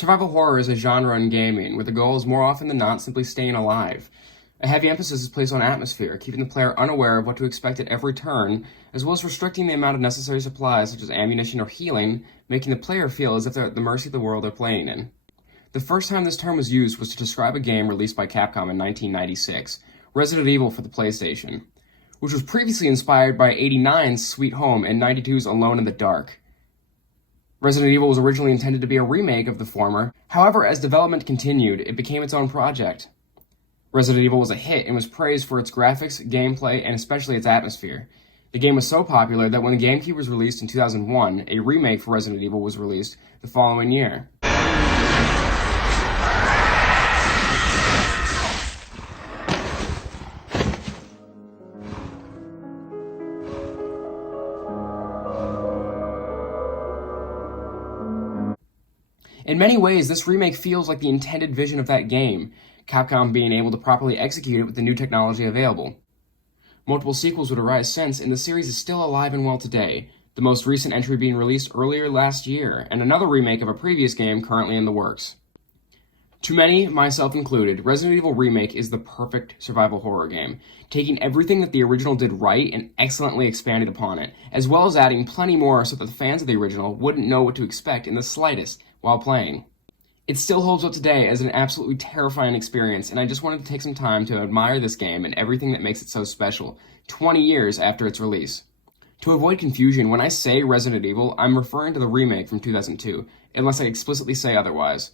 Survival horror is a genre in gaming, where the goal is more often than not simply staying alive. A heavy emphasis is placed on atmosphere, keeping the player unaware of what to expect at every turn, as well as restricting the amount of necessary supplies such as ammunition or healing, making the player feel as if they're at the mercy of the world they're playing in. The first time this term was used was to describe a game released by Capcom in 1996, Resident Evil for the PlayStation, which was previously inspired by 89's Sweet Home and 92's Alone in the Dark. Resident Evil was originally intended to be a remake of the former, however, as development continued, it became its own project. Resident Evil was a hit and was praised for its graphics, gameplay, and especially its atmosphere. The game was so popular that when the GameCube was released in 2001, a remake for Resident Evil was released the following year. In many ways, this remake feels like the intended vision of that game, Capcom being able to properly execute it with the new technology available. Multiple sequels would arise since, and the series is still alive and well today, the most recent entry being released earlier last year, and another remake of a previous game currently in the works. To many, myself included, Resident Evil REmake is the perfect survival horror game, taking everything that the original did right and excellently expanded upon it, as well as adding plenty more so that the fans of the original wouldn't know what to expect in the slightest while playing. It still holds up today as an absolutely terrifying experience, and I just wanted to take some time to admire this game and everything that makes it so special, 20 years after its release. To avoid confusion, when I say Resident Evil, I'm referring to the remake from 2002, unless I explicitly say otherwise.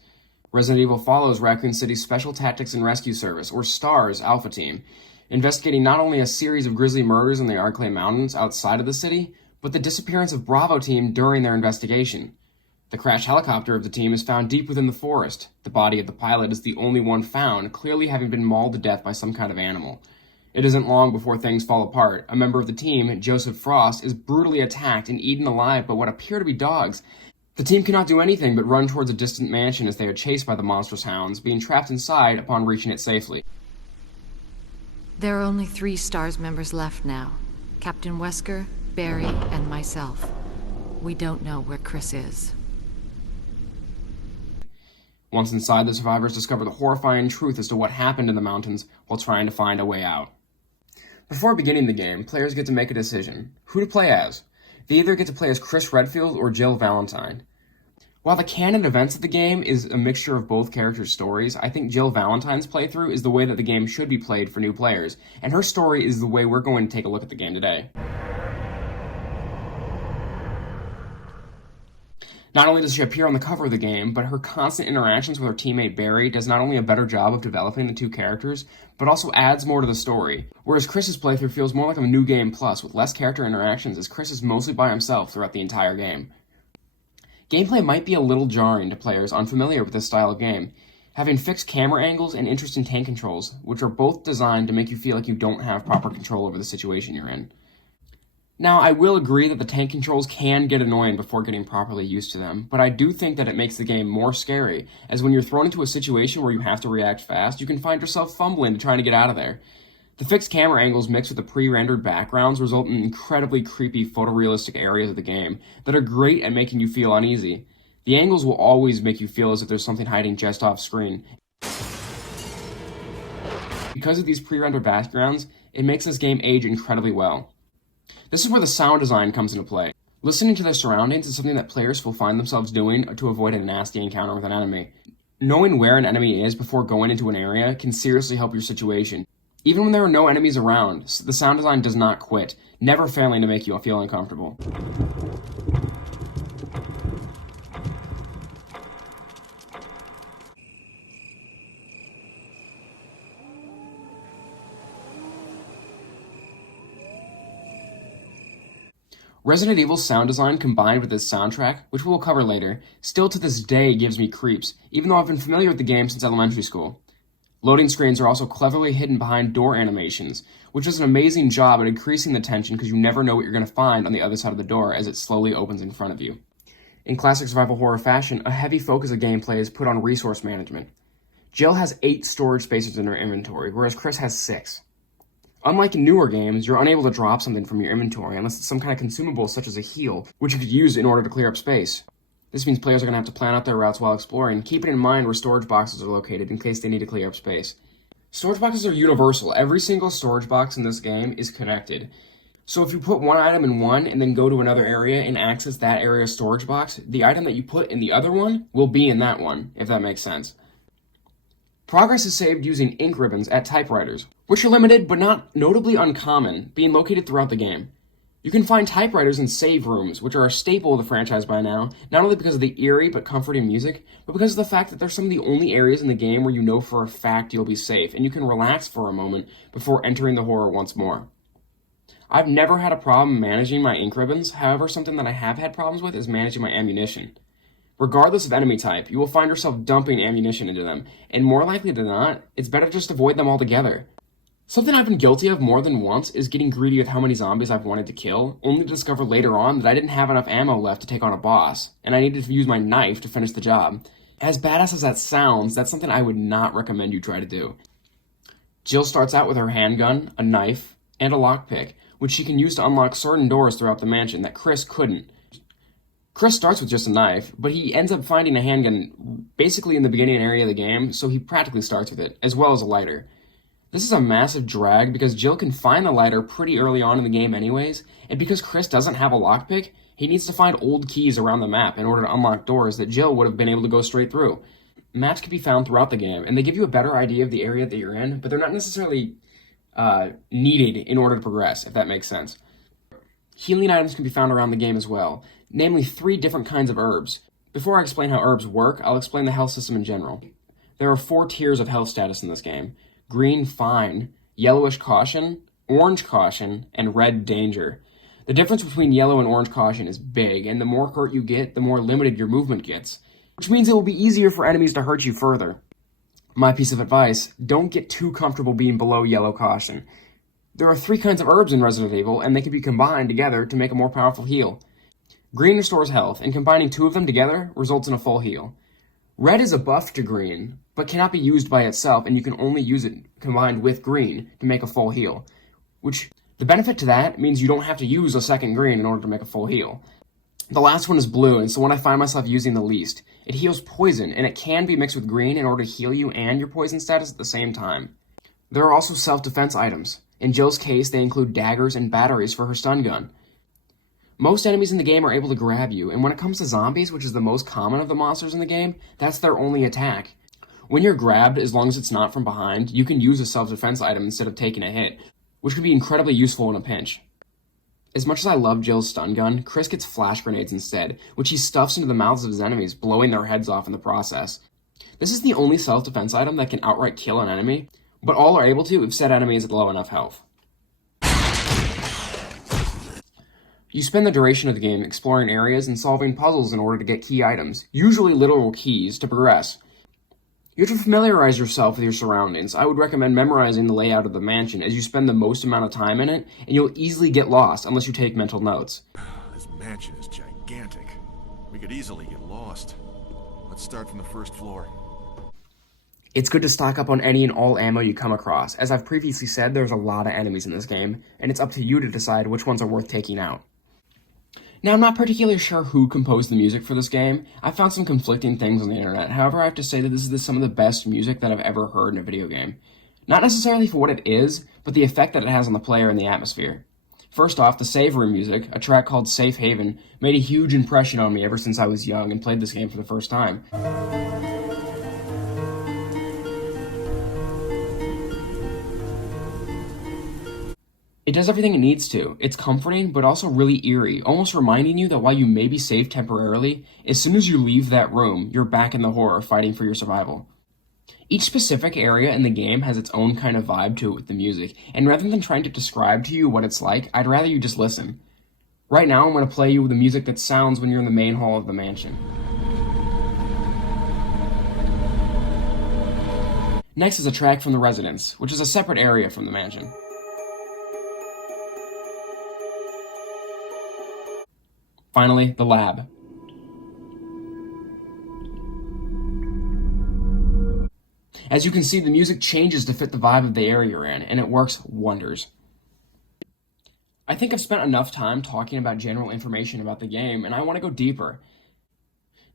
Resident Evil follows Raccoon City's Special Tactics and Rescue Service, or STARS, Alpha Team, investigating not only a series of grisly murders in the Arklay Mountains outside of the city, but the disappearance of Bravo Team during their investigation. The crashed helicopter of the team is found deep within the forest. The body of the pilot is the only one found, clearly having been mauled to death by some kind of animal. It isn't long before things fall apart. A member of the team, Joseph Frost, is brutally attacked and eaten alive by what appear to be dogs. The team cannot do anything but run towards a distant mansion as they are chased by the monstrous hounds, being trapped inside upon reaching it safely. There are only 3 STARS members left now. Captain Wesker, Barry, and myself. We don't know where Chris is. Once inside, the survivors discover the horrifying truth as to what happened in the mountains while trying to find a way out. Before beginning the game, players get to make a decision. Who to play as? They either get to play as Chris Redfield or Jill Valentine. While the canon events of the game is a mixture of both characters' stories, I think Jill Valentine's playthrough is the way that the game should be played for new players, and her story is the way we're going to take a look at the game today. Not only does she appear on the cover of the game, but her constant interactions with her teammate Barry does not only a better job of developing the two characters, but also adds more to the story, whereas Chris's playthrough feels more like a new game plus, with less character interactions as Chris is mostly by himself throughout the entire game. Gameplay might be a little jarring to players unfamiliar with this style of game, having fixed camera angles and interesting tank controls, which are both designed to make you feel like you don't have proper control over the situation you're in. Now, I will agree that the tank controls can get annoying before getting properly used to them, but I do think that it makes the game more scary, as when you're thrown into a situation where you have to react fast, you can find yourself fumbling to trying to get out of there. The fixed camera angles mixed with the pre-rendered backgrounds result in incredibly creepy photorealistic areas of the game that are great at making you feel uneasy. The angles will always make you feel as if there's something hiding just off screen. Because of these pre-rendered backgrounds, it makes this game age incredibly well. This is where the sound design comes into play. Listening to their surroundings is something that players will find themselves doing to avoid a nasty encounter with an enemy. Knowing where an enemy is before going into an area can seriously help your situation. Even when there are no enemies around, the sound design does not quit, never failing to make you feel uncomfortable. Resident Evil's sound design combined with its soundtrack, which we will cover later, still to this day gives me creeps, even though I've been familiar with the game since elementary school. Loading screens are also cleverly hidden behind door animations, which does an amazing job at increasing the tension because you never know what you're going to find on the other side of the door as it slowly opens in front of you. In classic survival horror fashion, a heavy focus of gameplay is put on resource management. Jill has 8 storage spaces in her inventory, whereas Chris has 6. Unlike in newer games, you're unable to drop something from your inventory unless it's some kind of consumable such as a heal, which you could use in order to clear up space. This means players are going to have to plan out their routes while exploring, keeping in mind where storage boxes are located in case they need to clear up space. Storage boxes are universal. Every single storage box in this game is connected. So if you put one item in one and then go to another area and access that area's storage box, the item that you put in the other one will be in that one, if that makes sense. Progress is saved using ink ribbons at typewriters, which are limited but not notably uncommon, being located throughout the game. You can find typewriters in save rooms, which are a staple of the franchise by now, not only because of the eerie but comforting music, but because of the fact that they're some of the only areas in the game where you know for a fact you'll be safe, and you can relax for a moment before entering the horror once more. I've never had a problem managing my ink ribbons, however, something that I have had problems with is managing my ammunition. Regardless of enemy type, you will find yourself dumping ammunition into them, and more likely than not, it's better to just avoid them altogether. Something I've been guilty of more than once is getting greedy with how many zombies I've wanted to kill, only to discover later on that I didn't have enough ammo left to take on a boss, and I needed to use my knife to finish the job. As badass as that sounds, that's something I would not recommend you try to do. Jill starts out with her handgun, a knife, and a lockpick, which she can use to unlock certain doors throughout the mansion that Chris couldn't. Chris starts with just a knife, but he ends up finding a handgun basically in the beginning area of the game, so he practically starts with it, as well as a lighter. This is a massive drag because Jill can find the lighter pretty early on in the game anyways, and because Chris doesn't have a lockpick, he needs to find old keys around the map in order to unlock doors that Jill would have been able to go straight through. Maps can be found throughout the game, and they give you a better idea of the area that you're in, but they're not necessarily needed in order to progress, if that makes sense. Healing items can be found around the game as well, namely 3 different kinds of herbs. Before I explain how herbs work, I'll explain the health system in general. There are 4 tiers of health status in this game: green, fine; yellowish, caution; orange, caution; and red, danger. The difference between yellow and orange caution is big, and the more hurt you get, the more limited your movement gets, which means it will be easier for enemies to hurt you further. My piece of advice, don't get too comfortable being below yellow caution. There are 3 kinds of herbs in Resident Evil, and they can be combined together to make a more powerful heal. Green restores health, and combining 2 of them together results in a full heal. Red is a buff to green, but cannot be used by itself, and you can only use it combined with green to make a full heal. Which, the benefit to that means you don't have to use a second green in order to make a full heal. The last one is blue, and so when I find myself using the least. It heals poison, and it can be mixed with green in order to heal you and your poison status at the same time. There are also self-defense items. In Jill's case, they include daggers and batteries for her stun gun. Most enemies in the game are able to grab you, and when it comes to zombies, which is the most common of the monsters in the game, that's their only attack. When you're grabbed, as long as it's not from behind, you can use a self-defense item instead of taking a hit, which can be incredibly useful in a pinch. As much as I love Jill's stun gun, Chris gets flash grenades instead, which he stuffs into the mouths of his enemies, blowing their heads off in the process. This is the only self-defense item that can outright kill an enemy, but all are able to if said enemy is at low enough health. You spend the duration of the game exploring areas and solving puzzles in order to get key items, usually literal keys, to progress. You have to familiarize yourself with your surroundings. I would recommend memorizing the layout of the mansion as you spend the most amount of time in it, and you'll easily get lost unless you take mental notes. This mansion is gigantic. We could easily get lost. Let's start from the first floor. It's good to stock up on any and all ammo you come across. As I've previously said, there's a lot of enemies in this game, and it's up to you to decide which ones are worth taking out. Now, I'm not particularly sure who composed the music for this game. I found some conflicting things on the internet. However, I have to say that this is some of the best music that I've ever heard in a video game. Not necessarily for what it is, but the effect that it has on the player and the atmosphere. First off, the save room music, a track called Safe Haven, made a huge impression on me ever since I was young and played this game for the first time. It does everything it needs to. It's comforting, but also really eerie, almost reminding you that while you may be safe temporarily, as soon as you leave that room, you're back in the horror fighting for your survival. Each specific area in the game has its own kind of vibe to it with the music, and rather than trying to describe to you what it's like, I'd rather you just listen. Right now, I'm going to play you the music that sounds when you're in the main hall of the mansion. Next is a track from the residence, which is a separate area from the mansion. Finally, the lab. As you can see, the music changes to fit the vibe of the area you're in, and it works wonders. I think I've spent enough time talking about general information about the game, and I want to go deeper.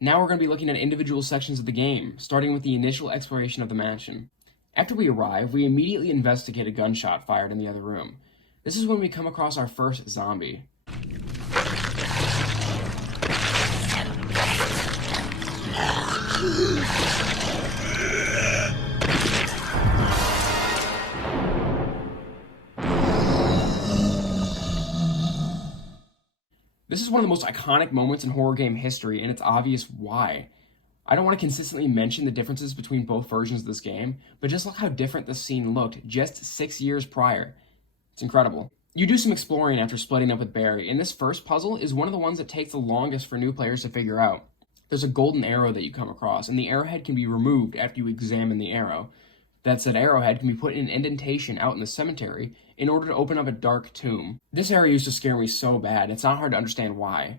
Now we're going to be looking at individual sections of the game, starting with the initial exploration of the mansion. After we arrive, we immediately investigate a gunshot fired in the other room. This is when we come across our first zombie. This is one of the most iconic moments in horror game history, and it's obvious why. I don't want to consistently mention the differences between both versions of this game, but just look how different this scene looked just 6 years prior. It's incredible. You do some exploring after splitting up with Barry, and this first puzzle is one of the ones that takes the longest for new players to figure out. There's a golden arrow that you come across, and the arrowhead can be removed after you examine the arrow. That said arrowhead can be put in an indentation out in the cemetery in order to open up a dark tomb. This area used to scare me so bad, it's not hard to understand why.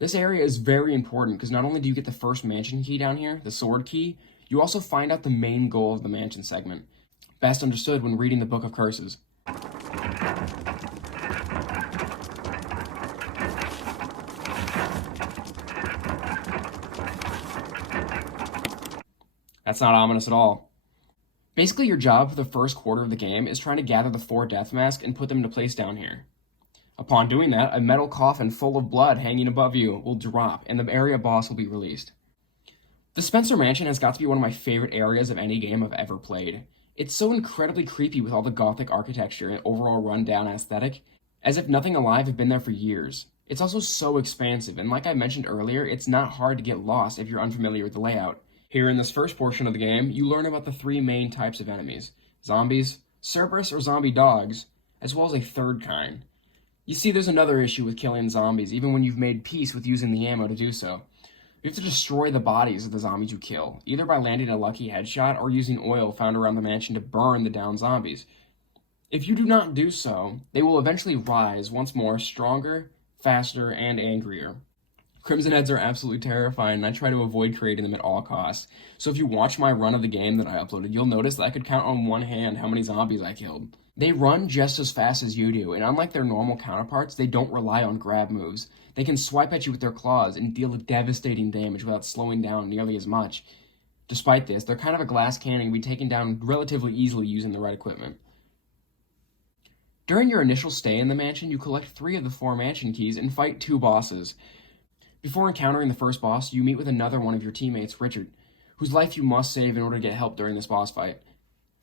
This area is very important because not only do you get the first mansion key down here, the sword key, you also find out the main goal of the mansion segment. Best understood when reading the Book of Curses. That's not ominous at all. Basically, your job for the first quarter of the game is trying to gather the 4 death masks and put them into place down here. Upon doing that, a metal coffin full of blood hanging above you will drop, and the area boss will be released. The Spencer Mansion has got to be one of my favorite areas of any game I've ever played. It's so incredibly creepy with all the gothic architecture and overall rundown aesthetic, as if nothing alive had been there for years. It's also so expansive, and like I mentioned earlier, it's not hard to get lost if you're unfamiliar with the layout. Here in this first portion of the game, you learn about the 3 main types of enemies: zombies, Cerberus or zombie dogs, as well as a third kind. You see, there's another issue with killing zombies, even when you've made peace with using the ammo to do so. You have to destroy the bodies of the zombies you kill, either by landing a lucky headshot or using oil found around the mansion to burn the downed zombies. If you do not do so, they will eventually rise once more, stronger, faster, and angrier. Crimson Heads are absolutely terrifying, and I try to avoid creating them at all costs. So if you watch my run of the game that I uploaded, you'll notice that I could count on one hand how many zombies I killed. They run just as fast as you do, and unlike their normal counterparts, they don't rely on grab moves. They can swipe at you with their claws and deal devastating damage without slowing down nearly as much. Despite this, they're kind of a glass cannon and can be taken down relatively easily using the right equipment. During your initial stay in the mansion, you collect 3 of the 4 mansion keys and fight 2 bosses. Before encountering the first boss, you meet with another one of your teammates, Richard, whose life you must save in order to get help during this boss fight.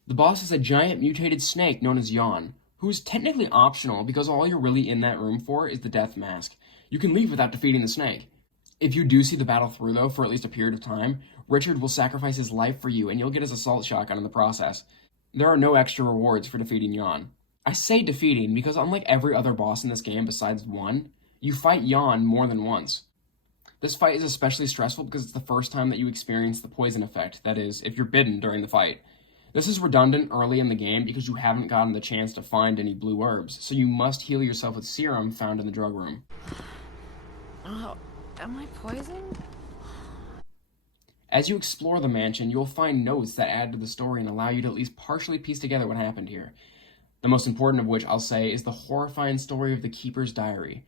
The boss is a giant mutated snake known as Yawn, who is technically optional because all you're really in that room for is the death mask. You can leave without defeating the snake. If you do see the battle through, though, for at least a period of time, Richard will sacrifice his life for you and you'll get his assault shotgun in the process. There are no extra rewards for defeating Yawn. I say defeating because unlike every other boss in this game besides one, you fight Yawn more than once. This fight is especially stressful because it's the first time that you experience the poison effect, that is, if you're bitten during the fight. This is redundant early in the game because you haven't gotten the chance to find any blue herbs, so you must heal yourself with serum found in the drug room. Oh, am I poisoned? As you explore the mansion, you'll find notes that add to the story and allow you to at least partially piece together what happened here. The most important of which, I'll say, is the horrifying story of the Keeper's Diary.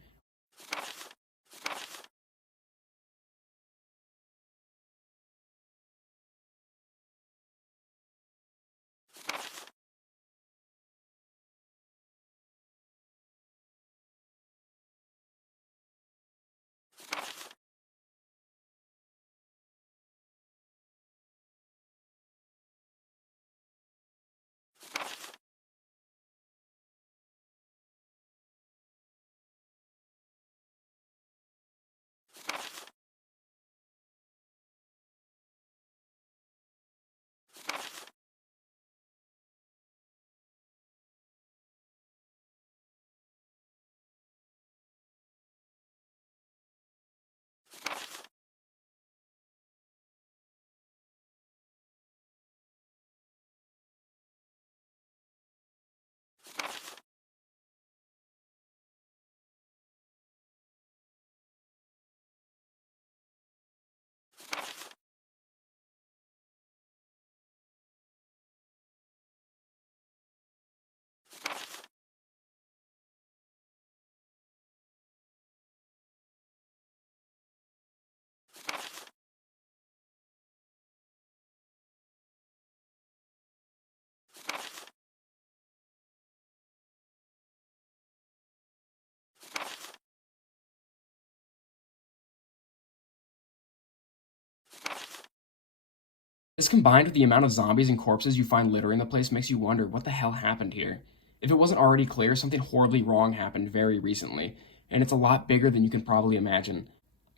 This combined with the amount of zombies and corpses you find littering the place makes you wonder what the hell happened here. If it wasn't already clear, something horribly wrong happened very recently, and it's a lot bigger than you can probably imagine.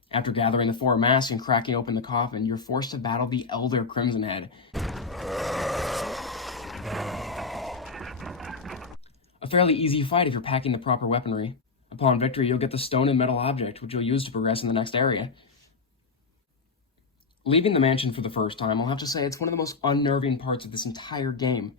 After gathering the 4 masks and cracking open the coffin, you're forced to battle the Elder Crimson Head. A fairly easy fight if you're packing the proper weaponry. Upon victory, you'll get the stone and metal object, which you'll use to progress in the next area. Leaving the mansion for the first time, I'll have to say it's one of the most unnerving parts of this entire game.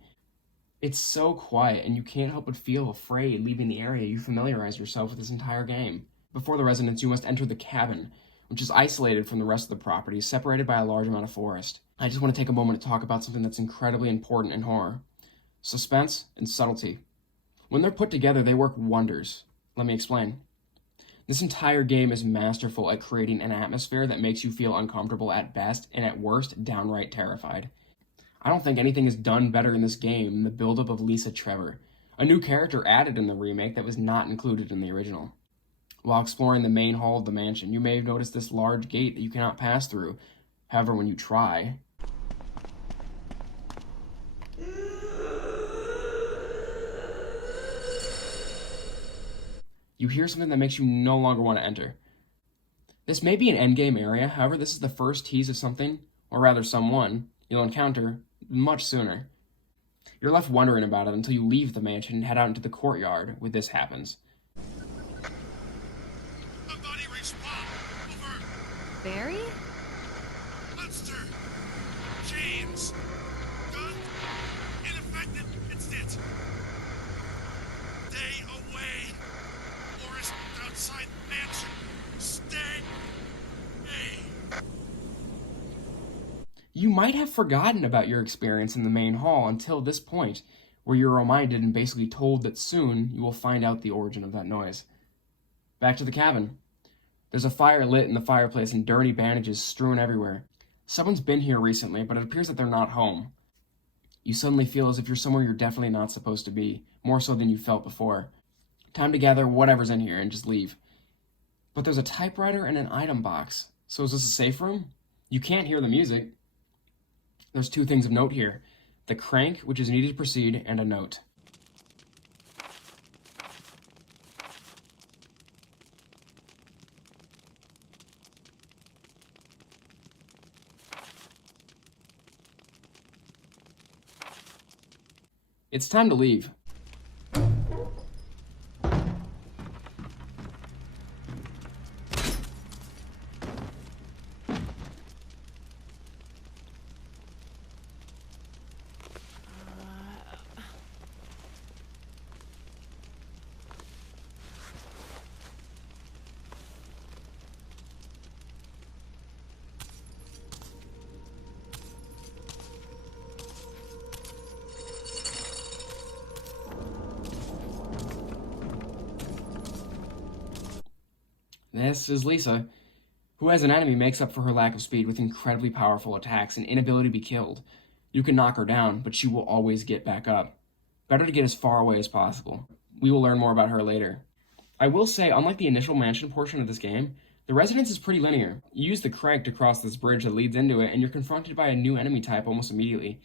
It's so quiet, and you can't help but feel afraid leaving the area you familiarized yourself with this entire game. Before the residence, you must enter the cabin, which is isolated from the rest of the property, separated by a large amount of forest. I just want to take a moment to talk about something that's incredibly important in horror. Suspense and subtlety. When they're put together, they work wonders. Let me explain. This entire game is masterful at creating an atmosphere that makes you feel uncomfortable at best, and at worst, downright terrified. I don't think anything is done better in this game than the buildup of Lisa Trevor, a new character added in the remake that was not included in the original. While exploring the main hall of the mansion, you may have noticed this large gate that you cannot pass through. However, when you try, you hear something that makes you no longer want to enter. This may be an endgame area, however, this is the first tease of something, or rather someone, you'll encounter much sooner. You're left wondering about it until you leave the mansion and head out into the courtyard where this happens. A body respawn! Over! Barry? Monster! James! Gun! Ineffective! It's it! Stay away! Forest outside mansion! Stay! Hey! You might have forgotten about your experience in the main hall until this point, where you're reminded and basically told that soon you will find out the origin of that noise. Back to the cabin. There's a fire lit in the fireplace and dirty bandages strewn everywhere. Someone's been here recently, but it appears that they're not home. You suddenly feel as if you're somewhere you're definitely not supposed to be, more so than you felt before. Time to gather whatever's in here and just leave. But there's a typewriter and an item box. So is this a safe room? You can't hear the music. There's 2 things of note here. The crank, which is needed to proceed, and a note. It's time to leave. This is Lisa, who as an enemy makes up for her lack of speed with incredibly powerful attacks and inability to be killed. You can knock her down, but she will always get back up. Better to get as far away as possible. We will learn more about her later. I will say, unlike the initial mansion portion of this game, the residence is pretty linear. You use the crank to cross this bridge that leads into it, and you're confronted by a new enemy type almost immediately.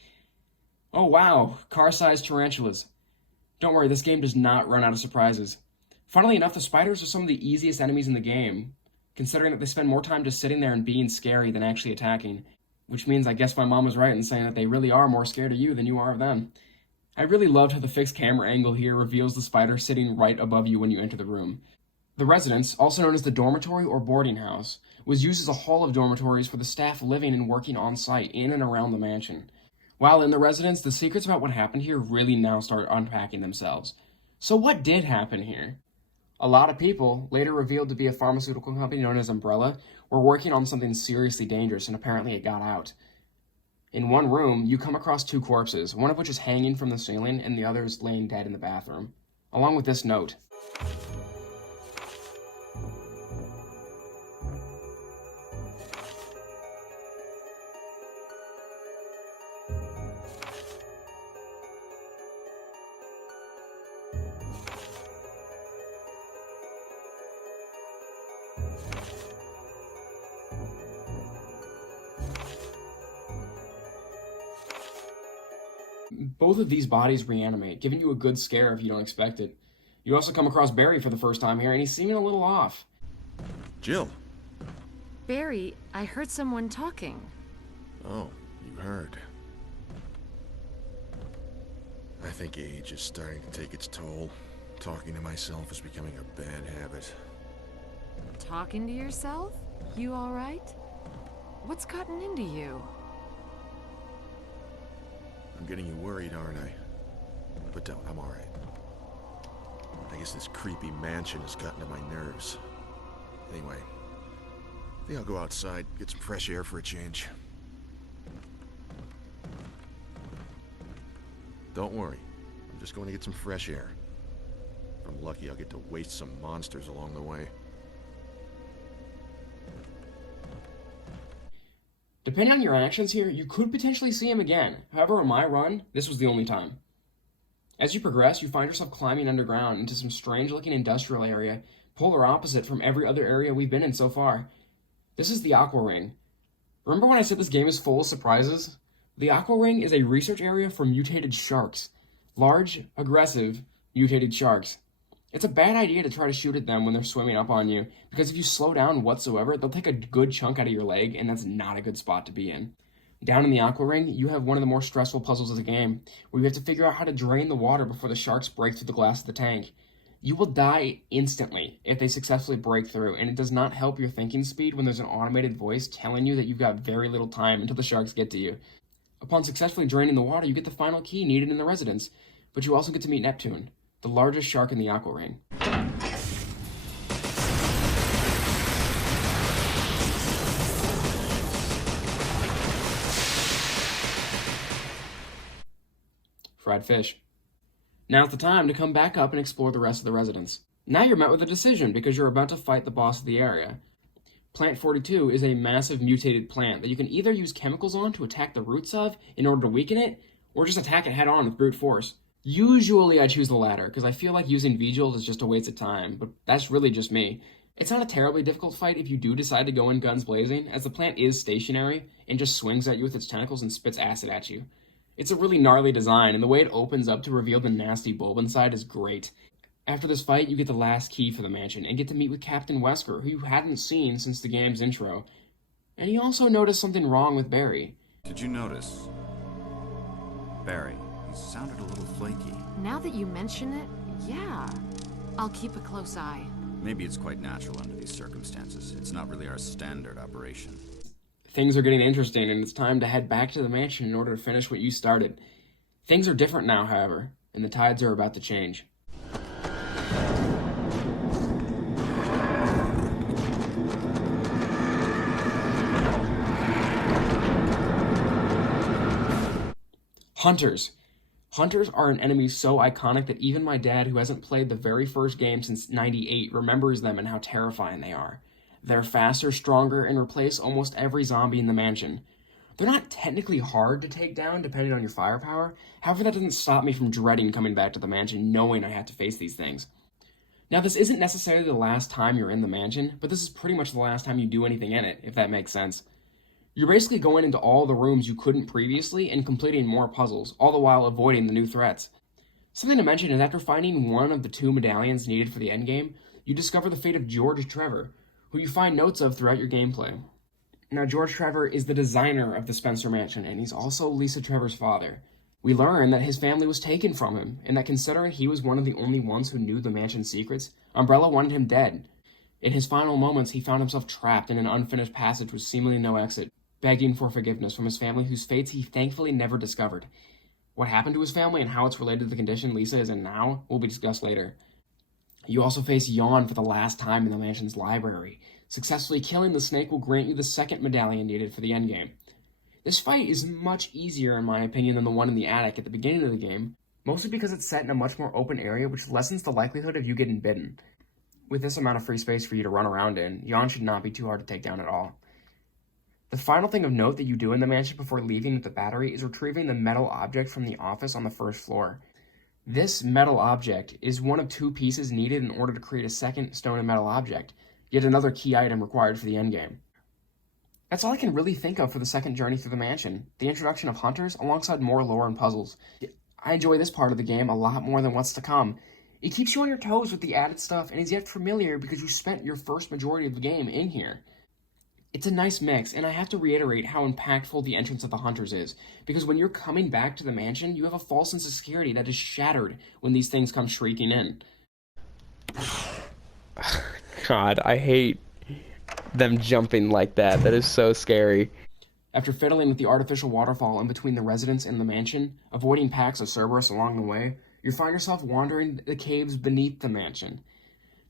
Oh wow, car-sized tarantulas. Don't worry, this game does not run out of surprises. Funnily enough, the spiders are some of the easiest enemies in the game, considering that they spend more time just sitting there and being scary than actually attacking. Which means I guess my mom was right in saying that they really are more scared of you than you are of them. I really loved how the fixed camera angle here reveals the spider sitting right above you when you enter the room. The residence, also known as the dormitory or boarding house, was used as a hall of dormitories for the staff living and working on site in and around the mansion. While in the residence, the secrets about what happened here really now start unpacking themselves. So what did happen here? A lot of people, later revealed to be a pharmaceutical company known as Umbrella, were working on something seriously dangerous, and apparently it got out. In one room, you come across 2 corpses, one of which is hanging from the ceiling and the other is laying dead in the bathroom, along with this note. Both of these bodies reanimate, giving you a good scare if you don't expect it. You also come across Barry for the first time here, and he's seeming a little off. Jill. Barry, I heard someone talking. Oh, you heard. I think age is starting to take its toll. Talking to myself is becoming a bad habit. Talking to yourself? You all right? What's gotten into you? I'm getting you worried, aren't I? But don't, I'm alright. I guess this creepy mansion has gotten to my nerves. Anyway, I think I'll go outside, get some fresh air for a change. Don't worry, I'm just going to get some fresh air. If I'm lucky, I'll get to waste some monsters along the way. Depending on your actions here, you could potentially see him again. However, on my run, this was the only time. As you progress, you find yourself climbing underground into some strange-looking industrial area, polar opposite from every other area we've been in so far. This is the Aqua Ring. Remember when I said this game is full of surprises? The Aqua Ring is a research area for mutated sharks. Large, aggressive, mutated sharks. It's a bad idea to try to shoot at them when they're swimming up on you, because if you slow down whatsoever, they'll take a good chunk out of your leg, and that's not a good spot to be in. Down in the Aqua Ring, you have one of the more stressful puzzles of the game, where you have to figure out how to drain the water before the sharks break through the glass of the tank. You will die instantly if they successfully break through, and it does not help your thinking speed when there's an automated voice telling you that you've got very little time until the sharks get to you. Upon successfully draining the water, you get the final key needed in the residence, but you also get to meet Neptune, the largest shark in the Aqua Ring. Fried fish. Now's the time to come back up and explore the rest of the residence. Now you're met with a decision because you're about to fight the boss of the area. Plant 42 is a massive mutated plant that you can either use chemicals on to attack the roots of in order to weaken it, or just attack it head on with brute force. Usually I choose the latter, because I feel like using V-Jolt is just a waste of time, but that's really just me. It's not a terribly difficult fight if you do decide to go in guns blazing, as the plant is stationary and just swings at you with its tentacles and spits acid at you. It's a really gnarly design, and the way it opens up to reveal the nasty bulb inside is great. After this fight, you get the last key for the mansion, and get to meet with Captain Wesker, who you hadn't seen since the game's intro. And you also notice something wrong with Barry. Did you notice? Barry, he sounded a little flaky. Now that you mention it, yeah. I'll keep a close eye. Maybe it's quite natural under these circumstances. It's not really our standard operation. Things are getting interesting, and it's time to head back to the mansion in order to finish what you started. Things are different now, however, and the tides are about to change. Hunters. Hunters are an enemy so iconic that even my dad, who hasn't played the very first game since '98, remembers them and how terrifying they are. They're faster, stronger, and replace almost every zombie in the mansion. They're not technically hard to take down, depending on your firepower. However, that doesn't stop me from dreading coming back to the mansion, knowing I have to face these things. Now, this isn't necessarily the last time you're in the mansion, but this is pretty much the last time you do anything in it, if that makes sense. You're basically going into all the rooms you couldn't previously and completing more puzzles, all the while avoiding the new threats. Something to mention is after finding one of the 2 medallions needed for the endgame, you discover the fate of George Trevor, who you find notes of throughout your gameplay. Now, George Trevor is the designer of the Spencer Mansion, and he's also Lisa Trevor's father. We learn that his family was taken from him, and that considering he was one of the only ones who knew the mansion's secrets, Umbrella wanted him dead. In his final moments, he found himself trapped in an unfinished passage with seemingly no exit, begging for forgiveness from his family, whose fates he thankfully never discovered. What happened to his family and how it's related to the condition Lisa is in now will be discussed later. You also face Yawn for the last time in the mansion's library. Successfully killing the snake will grant you the 2nd medallion needed for the endgame. This fight is much easier in my opinion than the one in the attic at the beginning of the game, mostly because it's set in a much more open area which lessens the likelihood of you getting bitten. With this amount of free space for you to run around in, Yawn should not be too hard to take down at all. The final thing of note that you do in the mansion before leaving with the battery is retrieving the metal object from the office on the 1st floor. This metal object is one of 2 pieces needed in order to create a 2nd stone and metal object, yet another key item required for the endgame. That's all I can really think of for the second journey through the mansion. The introduction of hunters alongside more lore and puzzles. I enjoy this part of the game a lot more than what's to come. It keeps you on your toes with the added stuff and is yet familiar because you spent your first majority of the game in here. It's a nice mix, and I have to reiterate how impactful the entrance of the hunters is, because when you're coming back to the mansion, you have a false sense of security that is shattered when these things come shrieking in. God, I hate them jumping like that. That is so scary. After fiddling with the artificial waterfall in between the residence and the mansion, avoiding packs of Cerberus along the way, you find yourself wandering the caves beneath the mansion.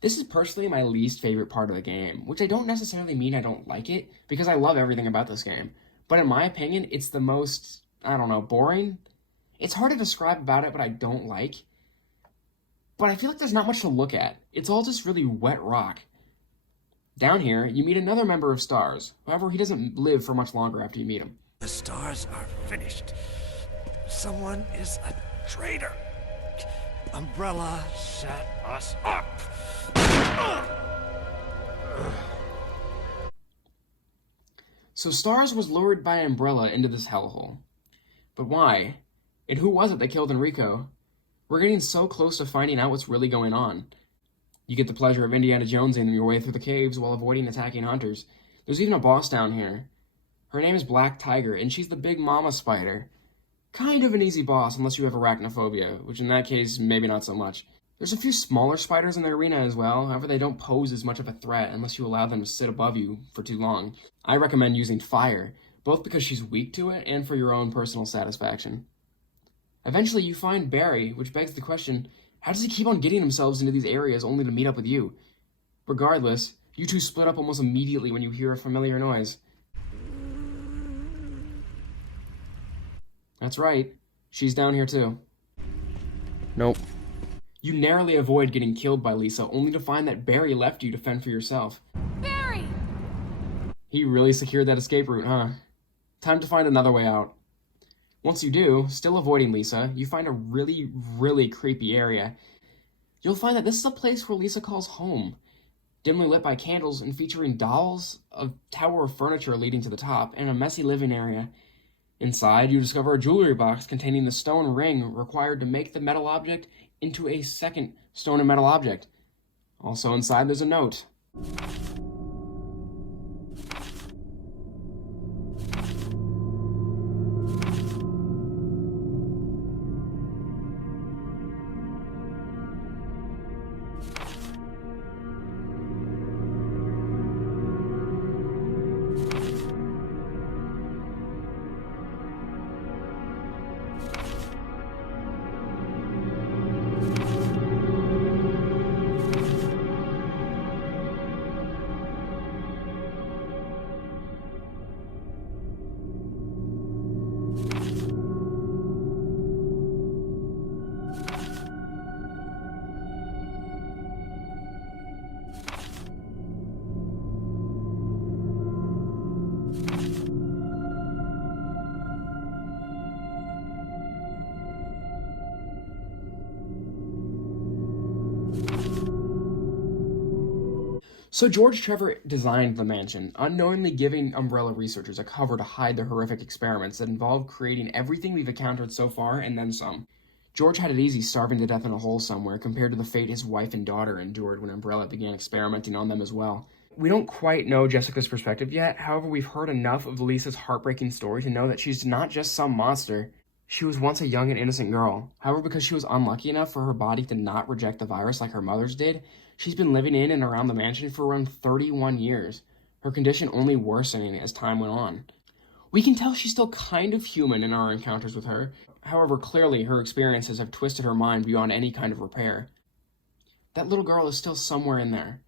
This is personally my least favorite part of the game, which I don't necessarily mean I don't like it, because I love everything about this game. But in my opinion, it's the most, boring. It's hard to describe about it, but I don't like. But I feel like there's not much to look at. It's all just really wet rock. Down here, you meet another member of STARS. However, he doesn't live for much longer after you meet him. The stars are finished. Someone is a traitor. Umbrella set us up. So STARS was lured by Umbrella into this hellhole. But why? And who was it that killed Enrico? We're getting so close to finding out what's really going on. You get the pleasure of Indiana Jonesing your way through the caves while avoiding attacking hunters. There's even a boss down here. Her name is Black Tiger, and she's the big mama spider. Kind of an easy boss unless you have arachnophobia, which in that case, maybe not so much. There's a few smaller spiders in the arena as well, however they don't pose as much of a threat unless you allow them to sit above you for too long. I recommend using fire, both because she's weak to it and for your own personal satisfaction. Eventually you find Barry, which begs the question, how does he keep on getting themselves into these areas only to meet up with you? Regardless, you two split up almost immediately when you hear a familiar noise. That's right, she's down here too. Nope. You narrowly avoid getting killed by Lisa, only to find that Barry left you to fend for yourself. Barry! He really secured that escape route, huh? Time to find another way out. Once you do, still avoiding Lisa, you find a really, really creepy area. You'll find that this is a place where Lisa calls home. Dimly lit by candles and featuring dolls, a tower of furniture leading to the top, and a messy living area. Inside, you discover a jewelry box containing the stone ring required to make the metal object into a second stone and metal object. Also inside, there's a note. So George Trevor designed the mansion, unknowingly giving Umbrella researchers a cover to hide the horrific experiments that involved creating everything we've encountered so far and then some. George had it easy starving to death in a hole somewhere compared to the fate his wife and daughter endured when Umbrella began experimenting on them as well. We don't quite know Jessica's perspective yet, however we've heard enough of Lisa's heartbreaking story to know that she's not just some monster. She was once a young and innocent girl. However, because she was unlucky enough for her body to not reject the virus like her mother's did, she's been living in and around the mansion for around 31 years, her condition only worsening as time went on. We can tell she's still kind of human in our encounters with her. However, clearly her experiences have twisted her mind beyond any kind of repair. That little girl is still somewhere in there,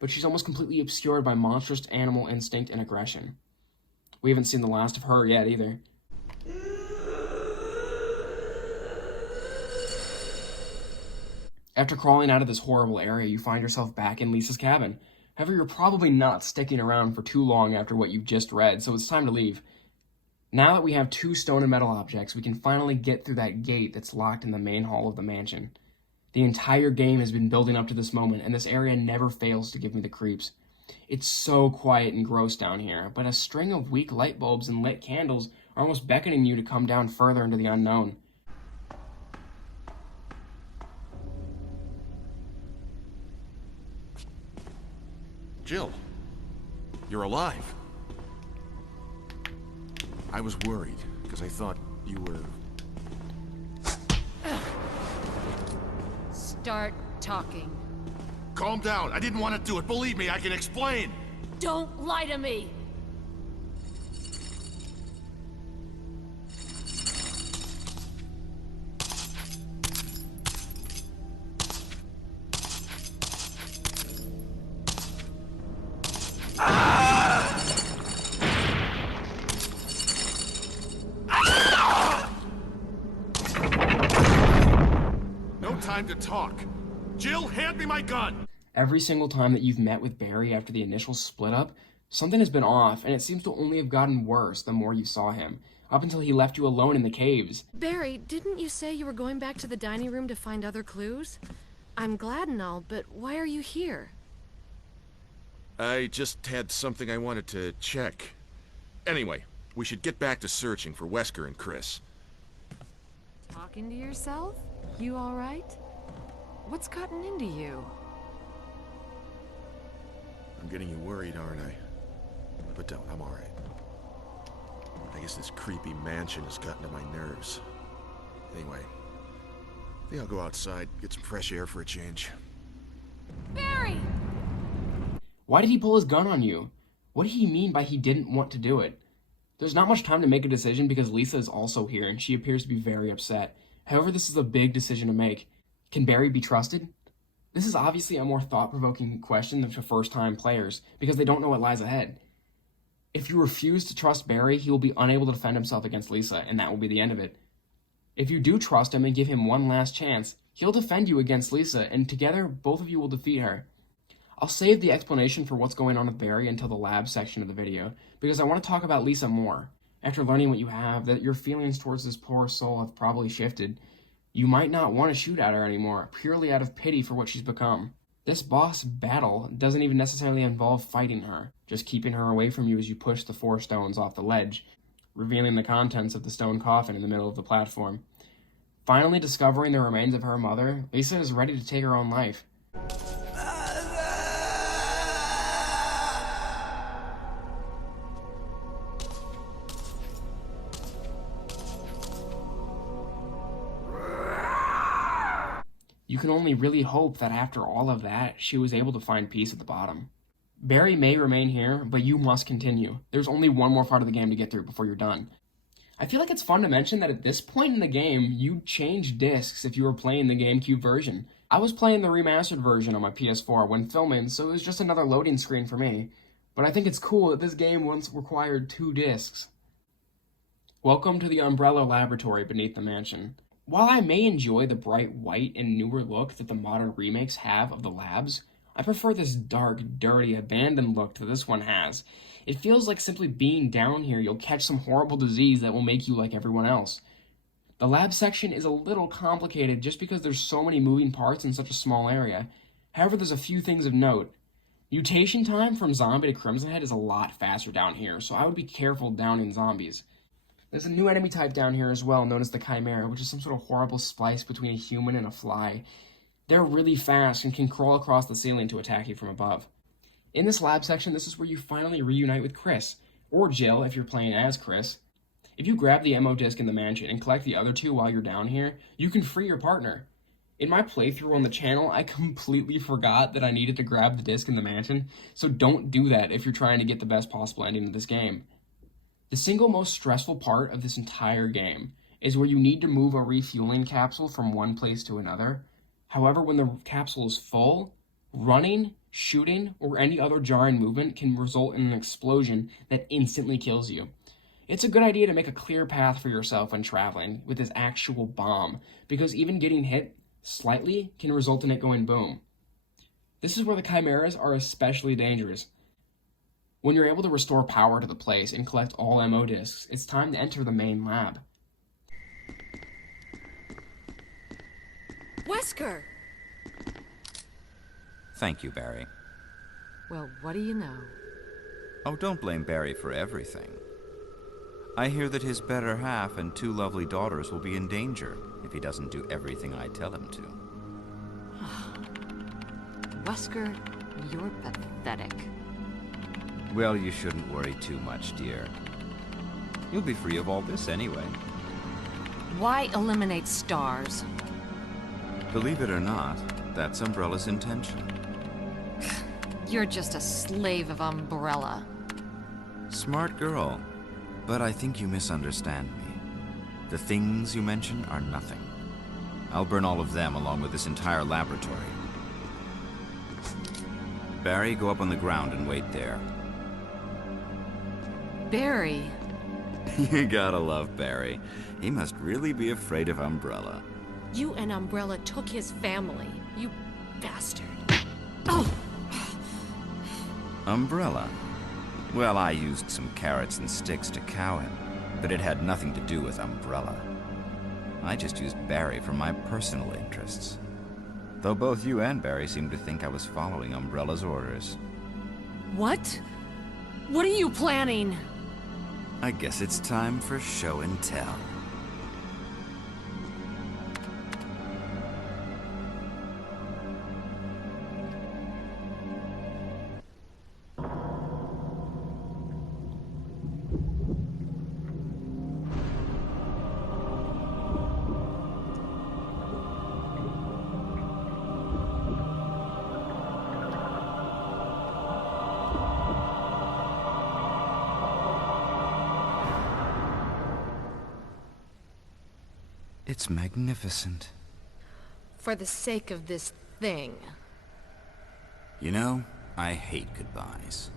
but she's almost completely obscured by monstrous animal instinct and aggression. We haven't seen the last of her yet either. After crawling out of this horrible area, you find yourself back in Lisa's cabin. However, you're probably not sticking around for too long after what you've just read, so it's time to leave. Now that we have 2 stone and metal objects, we can finally get through that gate that's locked in the main hall of the mansion. The entire game has been building up to this moment, and this area never fails to give me the creeps. It's so quiet and gross down here, but a string of weak light bulbs and lit candles are almost beckoning you to come down further into the unknown. Jill, you're alive. I was worried, because I thought you were... Start talking. Calm down. I didn't want to do it. Believe me, I can explain. Don't lie to me! No time to talk. Jill, hand me my gun! Every single time that you've met with Barry after the initial split up, something has been off, and it seems to only have gotten worse the more you saw him, up until he left you alone in the caves. Barry, didn't you say you were going back to the dining room to find other clues? I'm glad and all, but why are you here? I just had something I wanted to check. Anyway, we should get back to searching for Wesker and Chris. Talking to yourself? You all right? What's gotten into you? I'm getting you worried, aren't I? But don't, I'm alright. I guess this creepy mansion has gotten to my nerves. Anyway, I think I'll go outside, get some fresh air for a change. Barry! Why did he pull his gun on you? What did he mean by he didn't want to do it? There's not much time to make a decision because Lisa is also here and she appears to be very upset. However, this is a big decision to make. Can Barry be trusted? This is obviously a more thought-provoking question than for first-time players, because they don't know what lies ahead. If you refuse to trust Barry, he will be unable to defend himself against Lisa, and that will be the end of it. If you do trust him and give him one last chance, he'll defend you against Lisa, and together, both of you will defeat her. I'll save the explanation for what's going on with Barry until the lab section of the video, because I want to talk about Lisa more. After learning what you have, that your feelings towards this poor soul have probably shifted, you might not want to shoot at her anymore, purely out of pity for what she's become. This boss battle doesn't even necessarily involve fighting her, just keeping her away from you as you push the 4 stones off the ledge, revealing the contents of the stone coffin in the middle of the platform. Finally discovering the remains of her mother, Lisa is ready to take her own life. You can only really hope that after all of that, she was able to find peace at the bottom. Barry may remain here, but you must continue. There's only one more part of the game to get through before you're done. I feel like it's fun to mention that at this point in the game, you change discs if you were playing the GameCube version. I was playing the remastered version on my PS4 when filming, so it was just another loading screen for me. But I think it's cool that this game once required 2 discs. Welcome to the Umbrella Laboratory beneath the mansion. While I may enjoy the bright white and newer look that the modern remakes have of the labs, I prefer this dark, dirty, abandoned look that this one has. It feels like simply being down here you'll catch some horrible disease that will make you like everyone else. The lab section is a little complicated just because there's so many moving parts in such a small area. However, there's a few things of note. Mutation time from zombie to Crimson Head is a lot faster down here, so I would be careful downing zombies. There's a new enemy type down here as well, known as the Chimera, which is some sort of horrible splice between a human and a fly. They're really fast and can crawl across the ceiling to attack you from above. In this lab section, this is where you finally reunite with Chris, or Jill if you're playing as Chris. If you grab the ammo disc in the mansion and collect the other 2 while you're down here, you can free your partner. In my playthrough on the channel, I completely forgot that I needed to grab the disc in the mansion, so don't do that if you're trying to get the best possible ending of this game. The single most stressful part of this entire game is where you need to move a refueling capsule from one place to another. However, when the capsule is full, running, shooting, or any other jarring movement can result in an explosion that instantly kills you. It's a good idea to make a clear path for yourself when traveling with this actual bomb, because even getting hit slightly can result in it going boom. This is where the Chimeras are especially dangerous. When you're able to restore power to the place and collect all ammo discs, it's time to enter the main lab. Wesker! Thank you, Barry. Well, what do you know? Oh, don't blame Barry for everything. I hear that his better half and 2 lovely daughters will be in danger if he doesn't do everything I tell him to. Wesker, you're pathetic. Well, you shouldn't worry too much, dear. You'll be free of all this anyway. Why eliminate stars? Believe it or not, that's Umbrella's intention. You're just a slave of Umbrella. Smart girl. But I think you misunderstand me. The things you mention are nothing. I'll burn all of them along with this entire laboratory. Barry, go up on the ground and wait there. Barry. You gotta love Barry. He must really be afraid of Umbrella. You and Umbrella took his family. You bastard. Oh! Umbrella? Well, I used some carrots and sticks to cow him, but it had nothing to do with Umbrella. I just used Barry for my personal interests. Though both you and Barry seem to think I was following Umbrella's orders. What? What are you planning? I guess it's time for show and tell. It's magnificent. For the sake of this thing. You know, I hate goodbyes.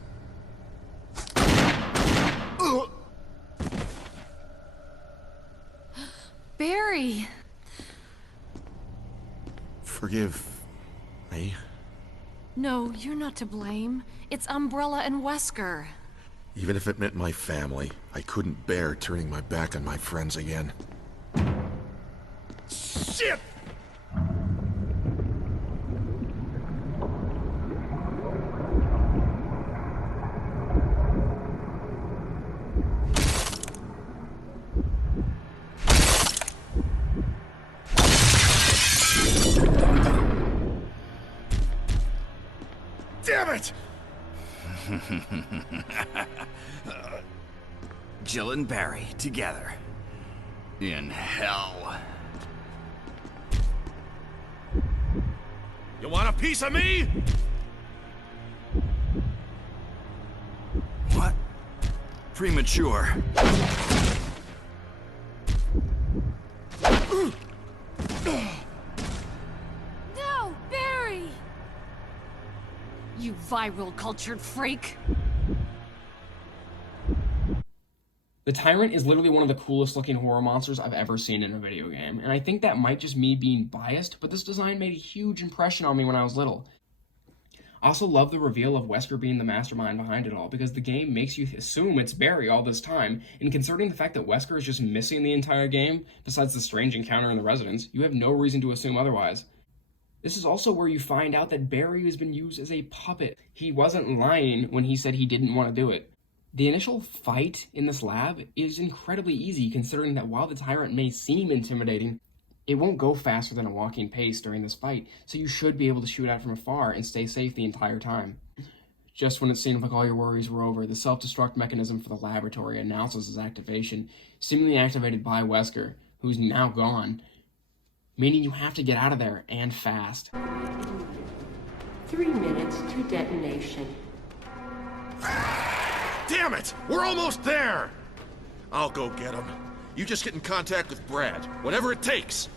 Barry! Forgive me. No, you're not to blame. It's Umbrella and Wesker. Even if it meant my family, I couldn't bear turning my back on my friends again. Shit! Damn it! Jill and Barry together. In hell. You want a piece of me? What? Premature. No, Barry! You viral cultured freak! The Tyrant is literally one of the coolest looking horror monsters I've ever seen in a video game, and I think that might just me being biased, but this design made a huge impression on me when I was little. I also love the reveal of Wesker being the mastermind behind it all, because the game makes you assume it's Barry all this time, and considering the fact that Wesker is just missing the entire game, besides the strange encounter in the residence, you have no reason to assume otherwise. This is also where you find out that Barry has been used as a puppet. He wasn't lying when he said he didn't want to do it. The initial fight in this lab is incredibly easy, considering that while the Tyrant may seem intimidating, it won't go faster than a walking pace during this fight, so you should be able to shoot out from afar and stay safe the entire time. Just when it seemed like all your worries were over, the self-destruct mechanism for the laboratory announces its activation, seemingly activated by Wesker, who's now gone, meaning you have to get out of there, and fast. 3 minutes to detonation. Damn it! We're almost there! I'll go get him. You just get in contact with Brad, whatever it takes.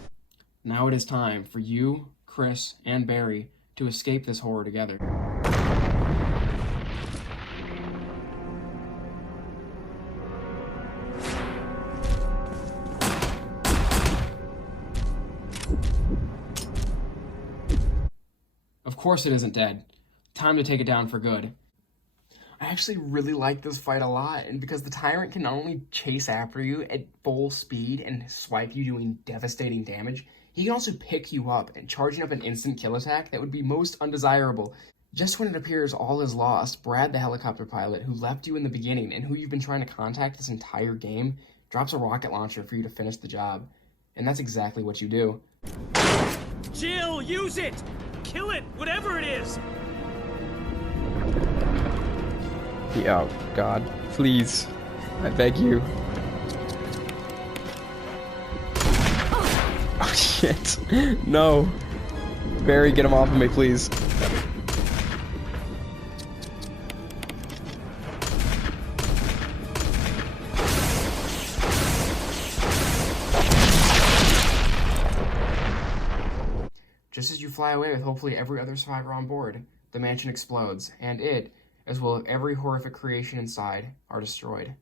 Now it is time for you, Chris, and Barry to escape this horror together. Of course it isn't dead. Time to take it down for good. I actually really like this fight a lot, and because the Tyrant can not only chase after you at full speed and swipe you doing devastating damage, he can also pick you up and charging up an instant kill attack that would be most undesirable. Just when it appears all is lost, Brad, the helicopter pilot who left you in the beginning and who you've been trying to contact this entire game, drops a rocket launcher for you to finish the job. And that's exactly what you do. Jill, use it! Kill it, whatever it is! Oh, God. Please. I beg you. Oh, shit. No. Barry, get him off of me, please. Just as you fly away with hopefully every other survivor on board, the mansion explodes, and it, as well as every horrific creation inside, are destroyed.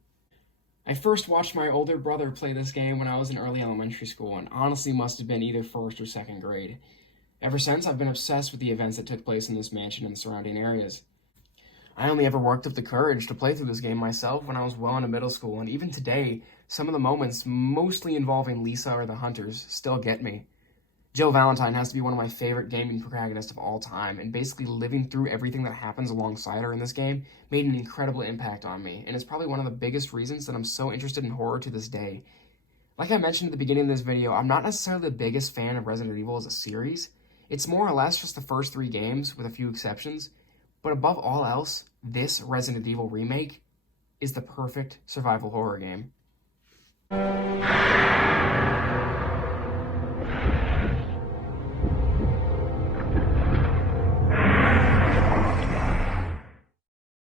I first watched my older brother play this game when I was in early elementary school, and honestly must have been either first or second grade. Ever since, I've been obsessed with the events that took place in this mansion and the surrounding areas. I only ever worked up the courage to play through this game myself when I was well into middle school, and even today, some of the moments, mostly involving Lisa or the Hunters, still get me. Jill Valentine has to be one of my favorite gaming protagonists of all time, and basically living through everything that happens alongside her in this game made an incredible impact on me, and is probably one of the biggest reasons that I'm so interested in horror to this day. Like I mentioned at the beginning of this video, I'm not necessarily the biggest fan of Resident Evil as a series. It's more or less just the first 3 games, with a few exceptions, but above all else, this Resident Evil remake is the perfect survival horror game.